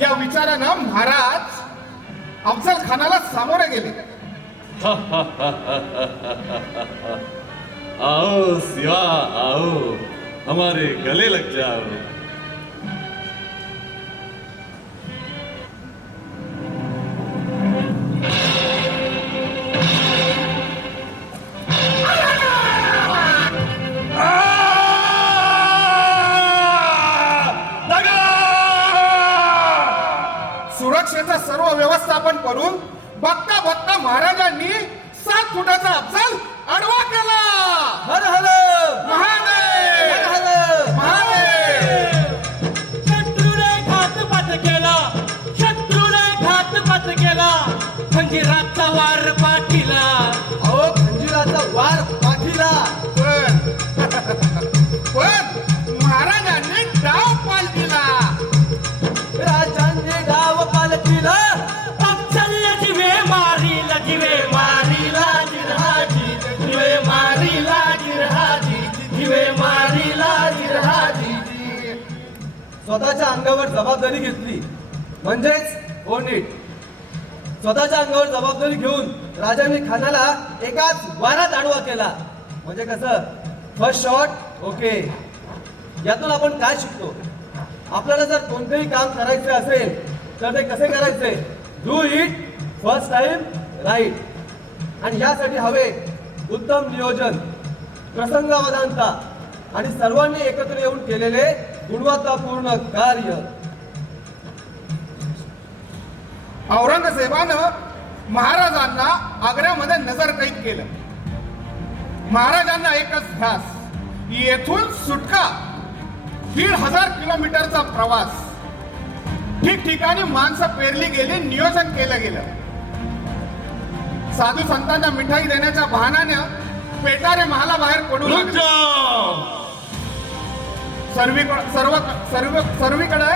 या विचारानं महाराज अफजल खानाला सामोरे गेले. आओ सिवा आओ, हमारे गले लग जाओ. सुरक्षेचं सर्व व्यवस्थापन करून बघता बघता महाराजांनी 7 फुटाचा अफजल आडवा केला. हर हर महादेव, हर हर महादेव. शत्रूने घातपात केला, शत्रूने घातपात केला, खंजीराचा वार पाठीला. अहो खंजीराचा वार पाठीला. पण महाराजांनी डाव पाल दिला. राजांनी गाव पालखीला. अफजलला जिवे मारीला, जिवे मारीला जिरहाजी, जिवे मारीला जिरहाजी, जिवे मारीला जिरहाजी. स्वतःच्या अंगावर जबाबदारी घेतली म्हणजेच हो नीट. स्वतःच्या अंगावर जबाबदारी घेऊन राजांनी खानाला एकाच वारात आडवा केला. म्हणजे कसं, फर्स्ट शॉट ओके. यातून आपण काय शिकतो? आपल्याला जर कोणतेही काम करायचे असेल तर ते कसे करायचे? Do it first time right. आणि यासाठी हवे उत्तम नियोजन, प्रसंगावधानता आणि सर्वांनी एकत्र येऊन केलेले गुणवत्तापूर्ण कार्य. औरंगजेबानं महाराजांना आग्र्यामध्ये नजरकैद केलं. महाराजांना एकच ध्यास, येथून सुटका. 1,500 किलोमीटरचा प्रवास. ठिकठिकाणी माणसं पेरली गेली, नियोजन केलं गेलं. साधू संतांना मिठाई देण्याच्या बहाण्यानं पेटारे महालाबाहेर पडू लागले. सर्वीकडे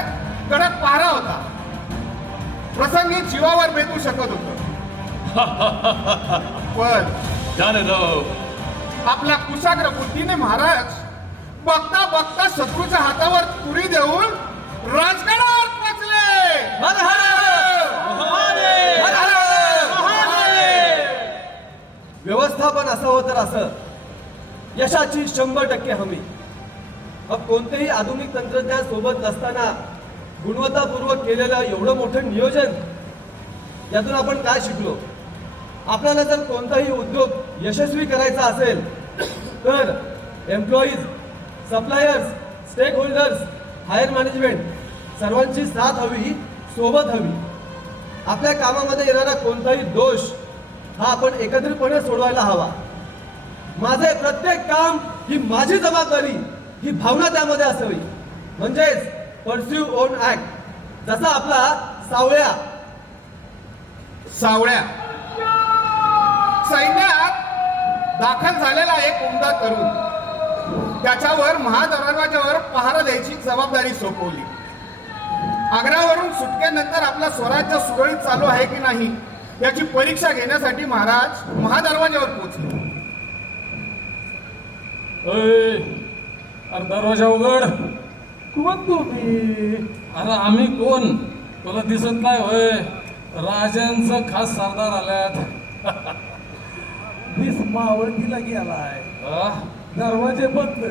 कडक पहारा होता. प्रसंगी जीवावर बेतू शकत होत. पण जाने दो. आपल्या कुशाग्र बुद्धीने महाराज बघता बघता शत्रूच्या हातावर तुरी देऊन राजगडावर पोचले. हर हर हर हर. व्यवस्थापन असावं तर असं. यशाची 100% हमी. अब कोणतेही आधुनिक तंत्रज्ञान सोबत नसताना गुणवत्तापूर्वक केलेलं एवढं मोठं नियोजन, यातून आपण काय शिकलो? आपल्याला जर कोणताही उद्योग यशस्वी करायचा असेल तर employees, suppliers, stake holders, higher management सर्वांची साथ हवी, सोबत हवी. आपल्या कामामध्ये येणारा कोणताही दोष हा आपण एकत्रितपणे सोडवायला हवा. माझे प्रत्येक काम ही माझी जबाबदारी, ही भावना त्यामध्ये असावी. म्हणजेच परस्यू ओन ऍक्ट. जसा आपला सावळ्या सैन्यात दाखल झालेला एक उमदा तरुण, त्याच्यावर महादरवाजावर पहारा द्यायची जबाबदारी सोपवली. आग्र्यावरून सुटकेनंतर आपला स्वराज्य सुरळीत चालू आहे की नाही याची परीक्षा घेण्यासाठी महाराज महादरवाजावर पोहोचले. अरे दरवाजा उघड. कोण तुम्ही? अरे आम्ही कोण तुला दिसत नाही होय? राजांचं खास सरदार आल्यात. वीस मावळतीला गेलाय. आ? दरवाजे बंद.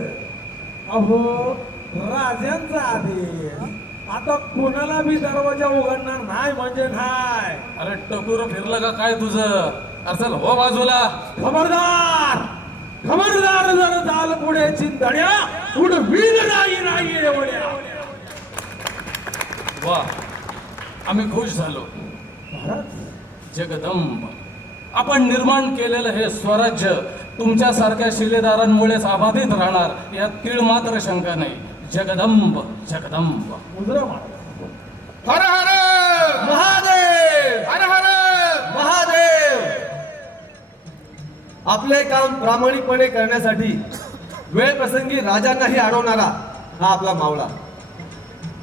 अहो राजांचा आदेश. आता कोणाला बी दरवाजा उघडणार नाही म्हणजे नाही. अरे टकूर फिरलं का काय तुझं? अरे चल हो बाजूला. खबरदार खबरदार, जर जाल पुढे चिंधड्या पुढे वीर नाही एवढ्या. वा, आम्ही खुश झालो. जगदंब, आपण निर्माण केलेलं हे स्वराज्य तुमच्यासारख्या शिलेदारांमुळेच अबाधित राहणार यात तीळ मात्र शंका नाही. जगदंब जगदंब. मुद्रा मारा. हर हर महादेव, हर हर महादेव. आपले काम प्रामाणिकपणे करण्यासाठी वेळ प्रसंगी राजांनाही अडवणारा हा आपला मावळा.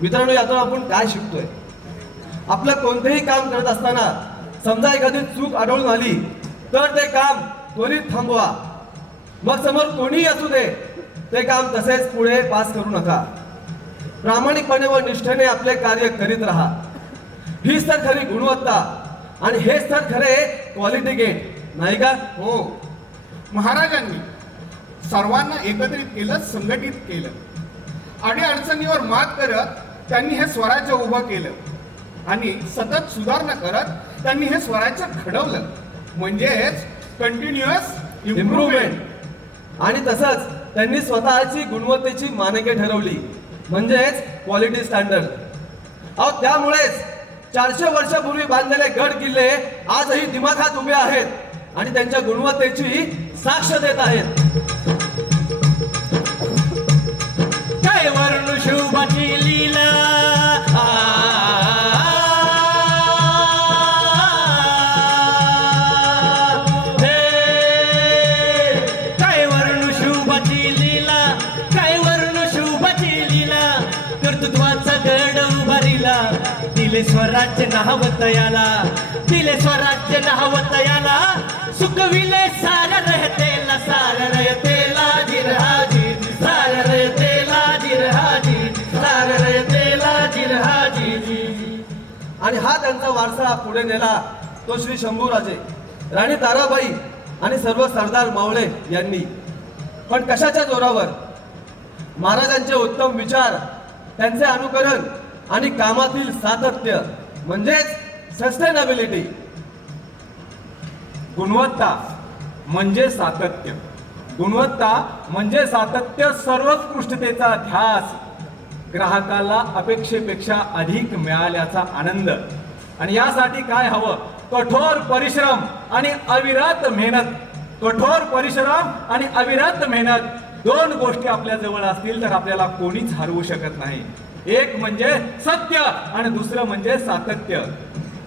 मित्रांनो, यातून आपण काय शिकतोय? आपलं कोणतेही काम करत असताना समजा एखादी चूक आढळून आली तर ते काम त्वरित थांबवा. मग समोर कोणीही असू दे, ते काम तसेच पुढे पास करू नका. प्रामाणिकपणे व निष्ठेने आपले कार्य करीत राहा. हीच तर खरी गुणवत्ता आणि हेच तर खरे क्वालिटी गेट नाही का? हो, महाराजांनी सर्वांना एकत्रित केलं, संघटित केलं. अडीअडचणीवर मात करत त्यांनी हे स्वराज्य उभं केलं आणि सतत सुधारणा करत त्यांनी हे स्वराज्य घडवलं. म्हणजेच कंटिन्युअस इम्प्रूव्हमेंट. आणि तसंच त्यांनी स्वतःची गुणवत्तेची मानके ठरवली, म्हणजेच क्वालिटी स्टँडर्ड. अहो, त्यामुळेच 400 वर्षापूर्वी बांधलेले गड किल्ले आजही दिमाखात उभे आहेत आणि त्यांच्या गुणवत्तेची साक्ष देत आहेत. काय वर्ण शुभाची लीला, काय वर्ण शुभाची लीला, काय वर्ण शुभाची लीला, कर्तृत्वाचा गड उभारीला, दिले स्वराज्य नाहवत याला, दिले स्वराज्य नाहवत याला, सुखविले सार रहतेला, सार रहतेला जिरहाजी, सार रहतेला जिरहाजी, सार रहतेला जिरहाजी. आणि हा त्यांचा वारसा पुढे नेला तो श्री शंभूराजे, राणी ताराबाई आणि सर्व सरदार मावळे यांनी. पण कशाच्या जोरावर? महाराजांचे उत्तम विचार, त्यांचे अनुकरण आणि कामातील सातत्य, म्हणजेच सस्टेनेबिलिटी. गुणवत्ता म्हणजे सातत्य, गुणवत्ता म्हणजे सातत्य, सर्वोत्कृष्टतेचा ध्यास, ग्राहकाला अपेक्षेपेक्षा अधिक मिळाल्याचा आनंद. आणि यासाठी काय हवं? कठोर परिश्रम आणि अविरत मेहनत. कठोर परिश्रम आणि अविरत मेहनत, दोन गोष्टी आपल्या जवळ असतील तर आपल्याला कोणीच हरवू शकत नाही. एक म्हणजे सत्य आणि दुसरं म्हणजे सातत्य.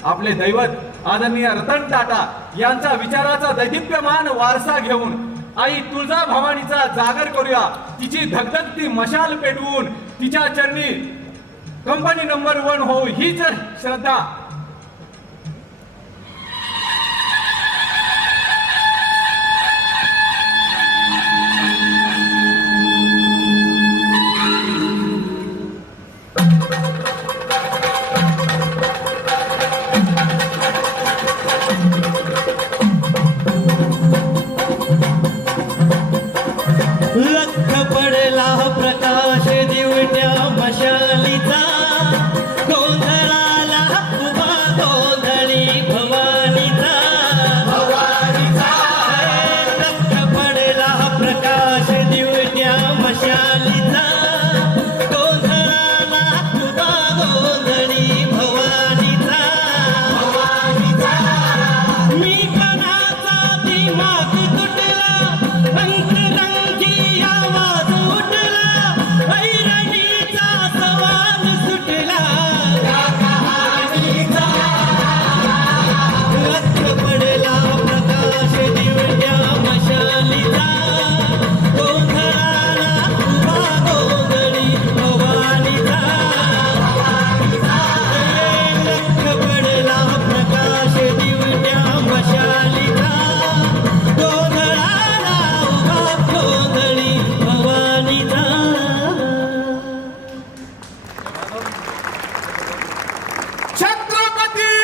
आपले दैवत आदरणीय रतन टाटा यांचा विचाराचा दैदिप्यमान वारसा घेऊन आई तुळजा भवानीचा जागर करूया. तिची धगधगती मशाल पेटवून तिच्या चरणी कंपनी नंबर 1 हो हीच श्रद्धा